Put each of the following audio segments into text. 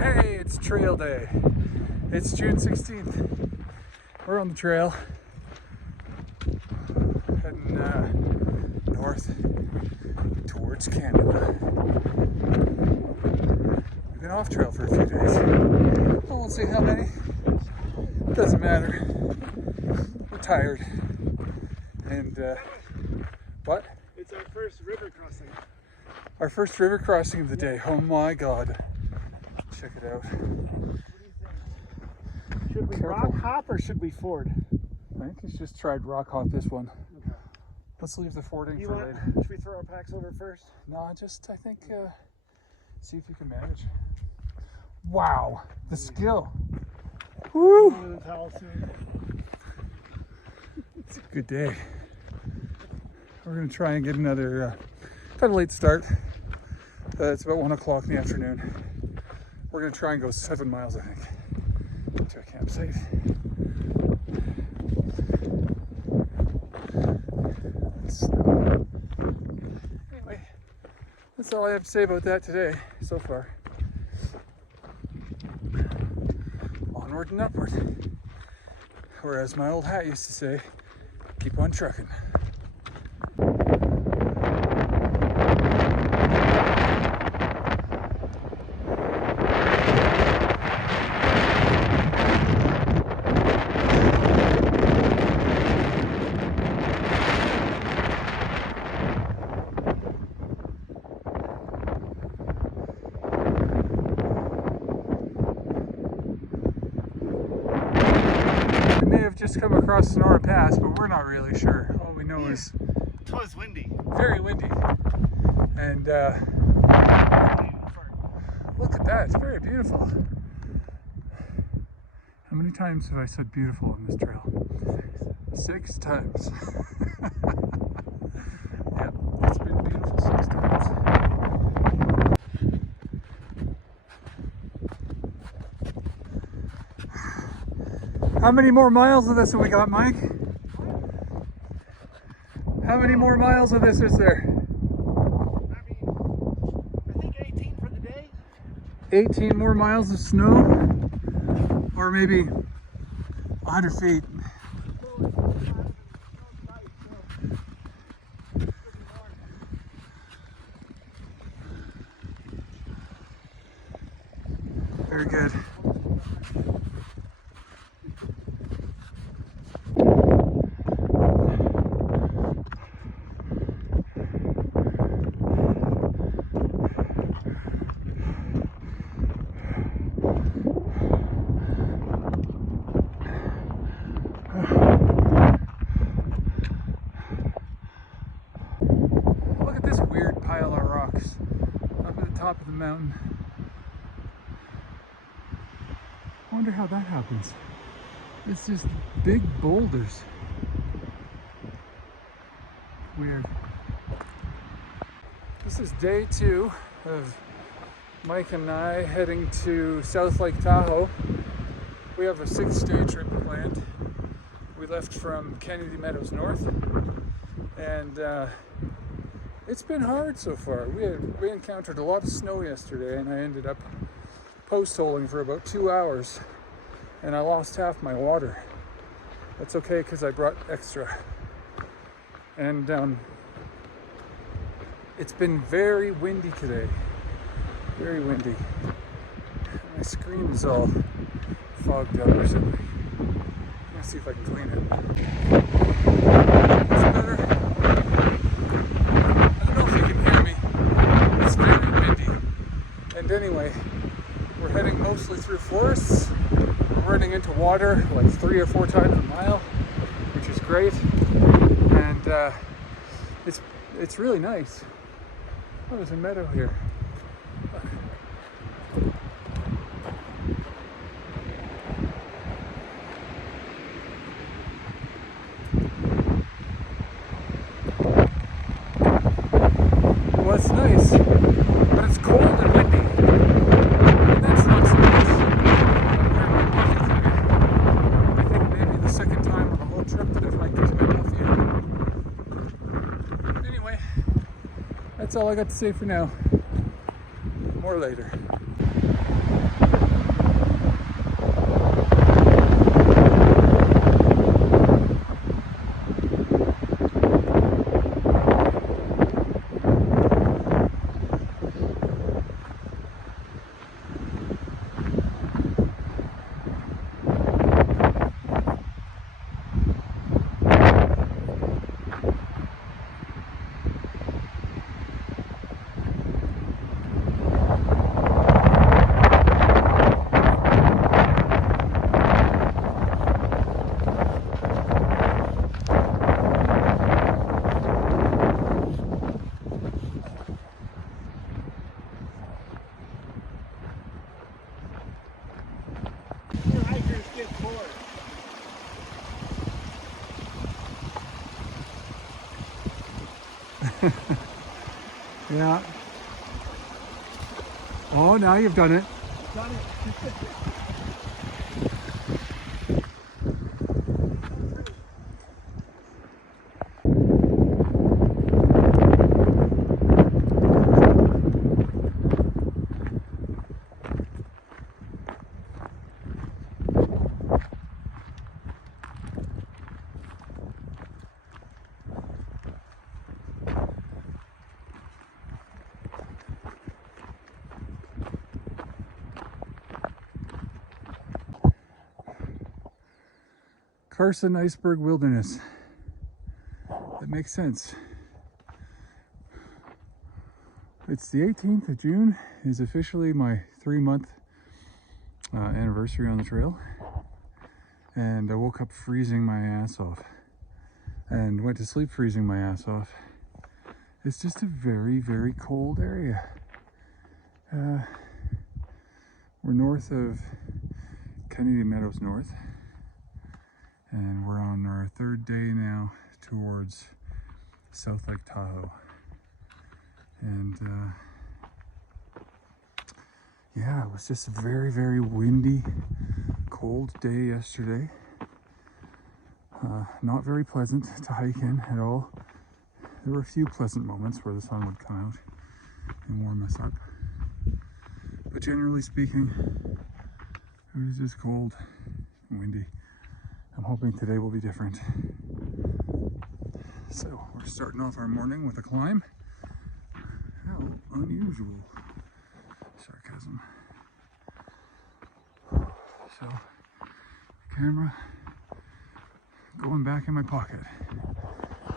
Hey, it's trail day. It's June 16th. We're on the trail, heading north towards Canada. We've been off trail for a few days. I won't say how many. It doesn't matter. We're tired. And what? It's our first river crossing. Our first river crossing of the day. Oh my God. Check it out. What do you think? Should we rock hop or should we ford? I think he's just tried rock hop this one. Okay. Let's leave the fording for later. Should we throw our packs over first? No, I think, see if you can manage. Wow, the skill. Woo! It's a good day. We're gonna try and get another, kind of late start. It's about 1 o'clock in the afternoon. We're gonna try and go 7 miles, I think, to a campsite. Anyway, that's all I have to say about that today, so far. Onward and upward. Or as my old hat used to say, keep on trucking. Just come across Sonora Pass, but we're not really sure. All we know is it was windy. Very windy. And look at that, it's very beautiful. How many times have I said beautiful on this trail? 6 times. Yeah, it's been beautiful 6 times. How many more miles of this have we got, Mike? How many more miles of this is there? I think 18 for the day. 18 more miles of snow? Or maybe 100 feet. Very good. Pile of rocks up at the top of the mountain. I wonder how that happens. It's just big boulders. Weird. This is day 2 of Mike and I heading to South Lake Tahoe. We have a 6-day trip planned. We left from Kennedy Meadows North, and it's been hard so far. We encountered a lot of snow yesterday, and I ended up post-holing for about 2 hours, and I lost half my water. That's okay because I brought extra. And it's been very windy today. Very windy. My screen is all fogged up or something. I'm gonna see if I can clean it. That's better. And anyway, we're heading mostly through forests. We're running into water like 3 or 4 times a mile, which is great. And it's really nice. Oh, there's a meadow here. Look. Well, it's nice, but it's cold and windy. And that's not so nice. I think maybe the second time on the whole trip that I've hiked into my puffy area. Anyway, that's all I got to say for now. More later. get bored. Yeah. Oh, now you've done it. Done it. Carson Iceberg Wilderness. That makes sense. It's the 18th of June, is officially my 3-month anniversary on the trail. And I woke up freezing my ass off and went to sleep freezing my ass off. It's just a very, very cold area. We're north of Meadows North, and we're on our 3rd day now towards South Lake Tahoe. And yeah, it was just a very, very windy, cold day yesterday. Not very pleasant to hike in at all. There were a few pleasant moments where the sun would come out and warm us up. But generally speaking, it was just cold and windy. I'm hoping today will be different. So we're starting off our morning with a climb. How unusual. Sarcasm. So, camera going back in my pocket.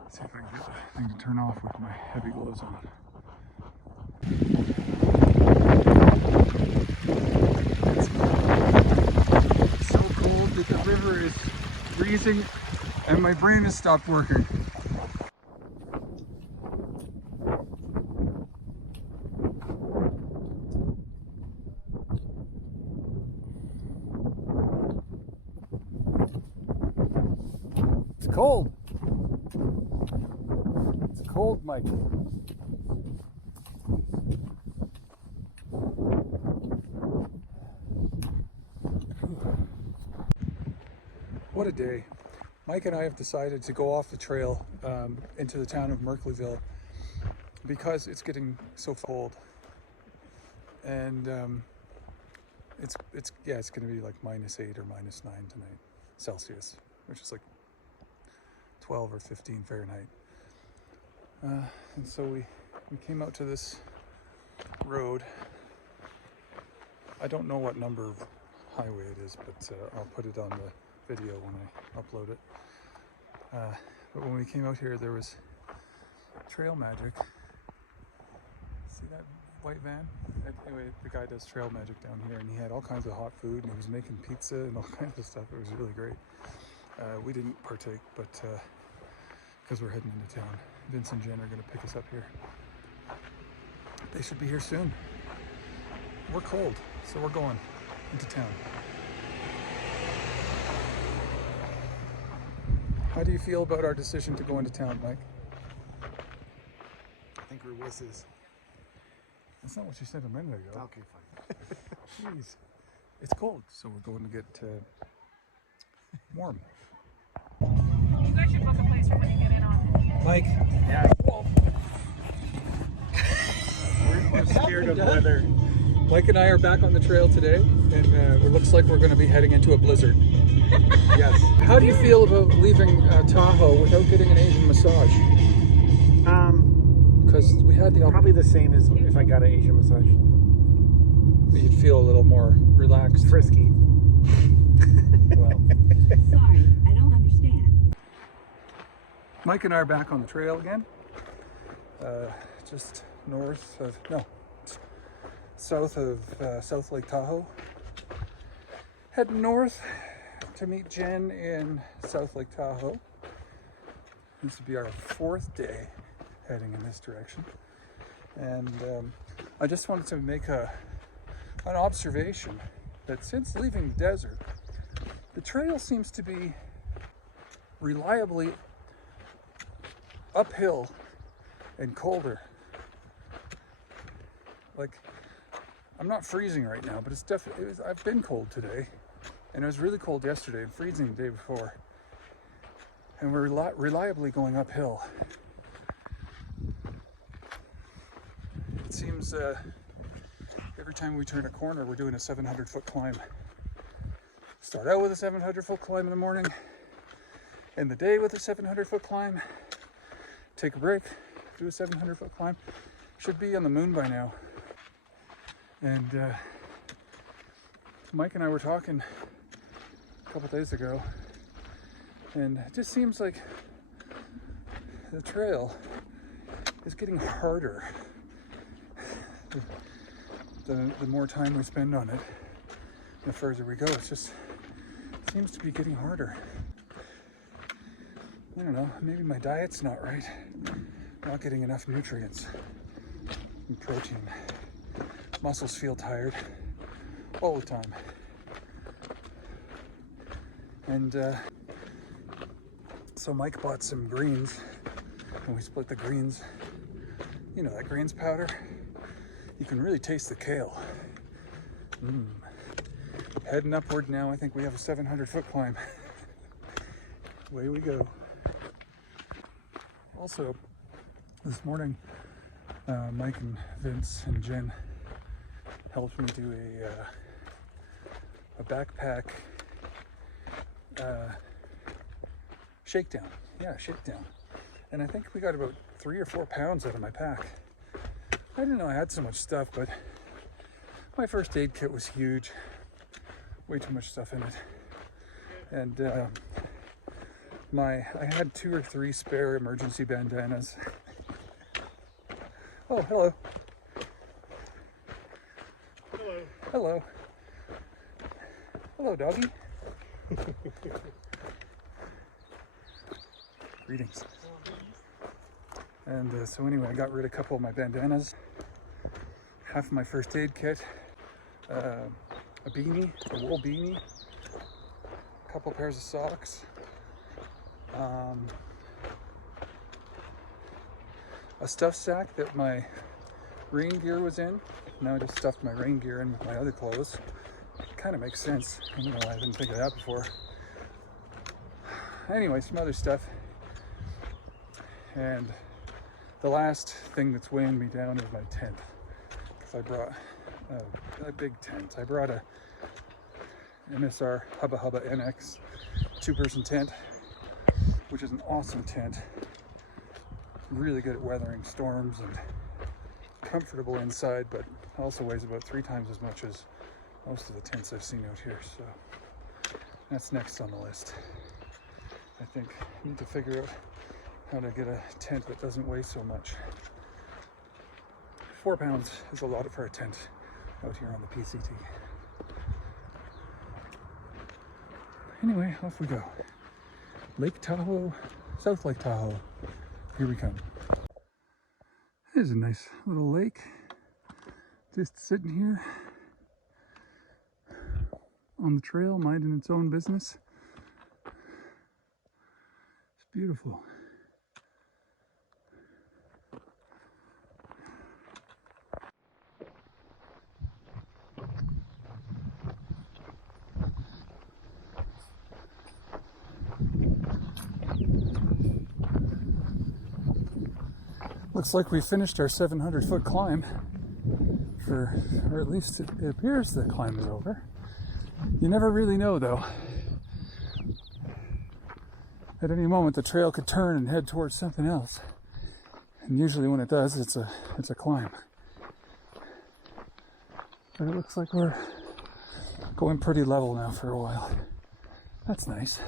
Let's see if I can get the thing to turn off with my heavy gloves on. It's so cold that the river is freezing and my brain has stopped working. It's cold. It's cold, Mike. What a day. Mike and I have decided to go off the trail into the town of Merkleyville because it's getting so cold. And it's going to be like -8 or -9 tonight, Celsius, which is like 12 or 15 Fahrenheit. And so we came out to this road. I don't know what number of highway it is, but I'll put it on the video when I upload it. But when we came out here, there was trail magic. See that white van? Anyway, the guy does trail magic down here, and he had all kinds of hot food, and he was making pizza and all kinds of stuff. It was really great. We didn't partake, but because we're heading into town. Vince and Jen are going to pick us up here. They should be here soon. We're cold, so we're going into town. How do you feel about our decision to go into town, Mike? I think we're wusses. That's not what you said a minute ago. Okay, fine. Jeez. It's cold, so we're going to get warm. You guys should book a place for when you get in on. Mike? Yeah. We're scared of weather. Mike and I are back on the trail today, and it looks like we're going to be heading into a blizzard. Yes. How do you feel about leaving Tahoe without getting an Asian massage? Because we had the Probably the same as if I got an Asian massage. You'd feel a little more relaxed. Frisky. Well, Sorry, I don't understand. Mike and I are back on the trail again. Just south of South Lake Tahoe. Heading north to meet Jen in South Lake Tahoe. This will be our 4th day heading in this direction. And I just wanted to make an observation that since leaving the desert, The trail seems to be reliably uphill and colder. Like, I'm not freezing right now, but it's definitely, I've been cold today, and it was really cold yesterday and freezing the day before. And we're reliably going uphill. It seems every time we turn a corner, we're doing a 700-foot climb. Start out with a 700-foot climb in the morning, end the day with a 700-foot climb, take a break, do a 700-foot climb. Should be on the moon by now. And Mike and I were talking a couple days ago, and it just seems like the trail is getting harder the more time we spend on it, the further we go. It seems to be getting harder. I don't know, maybe my diet's not right. Not getting enough nutrients and protein. Muscles feel tired all the time. And so Mike bought some greens, and we split the greens. You know that greens powder? You can really taste the kale. Heading upward now. I think we have a 700-foot climb. Away we go. Also, this morning, Mike and Vince and Jen helped me do a backpack shakedown. Yeah, shakedown. And I think we got about 3 or 4 pounds out of my pack. I didn't know I had so much stuff, but my first aid kit was huge. Way too much stuff in it. And I had 2 or 3 spare emergency bandanas. Oh, hello. Hello. Hello. Hello, doggy. Greetings. And so anyway, I got rid of a couple of my bandanas, half of my first aid kit, a beanie, a wool beanie, a couple pairs of socks, a stuff sack that my rain gear was in. Now I just stuffed my rain gear in with my other clothes. Kind of makes sense. I don't know why I didn't think of that before. Anyway, some other stuff. And the last thing that's weighing me down is my tent. Because I brought a big tent. I brought a MSR Hubba Hubba NX 2-person tent, which is an awesome tent. Really good at weathering storms and comfortable inside, but also weighs about 3 times as much as most of the tents I've seen out here. So that's next on the list. I think I need to figure out how to get a tent that doesn't weigh so much. 4 pounds is a lot for a tent out here on the PCT. Anyway, off we go. Lake Tahoe, South Lake Tahoe. Here we come. There's a nice little lake just sitting here on the trail, minding its own business. It's beautiful. Looks like we finished our 700-foot climb, or at least it appears the climb is over. You never really know, though. At any moment, the trail could turn and head towards something else, and usually when it does, it's a climb. But it looks like we're going pretty level now for a while. That's nice.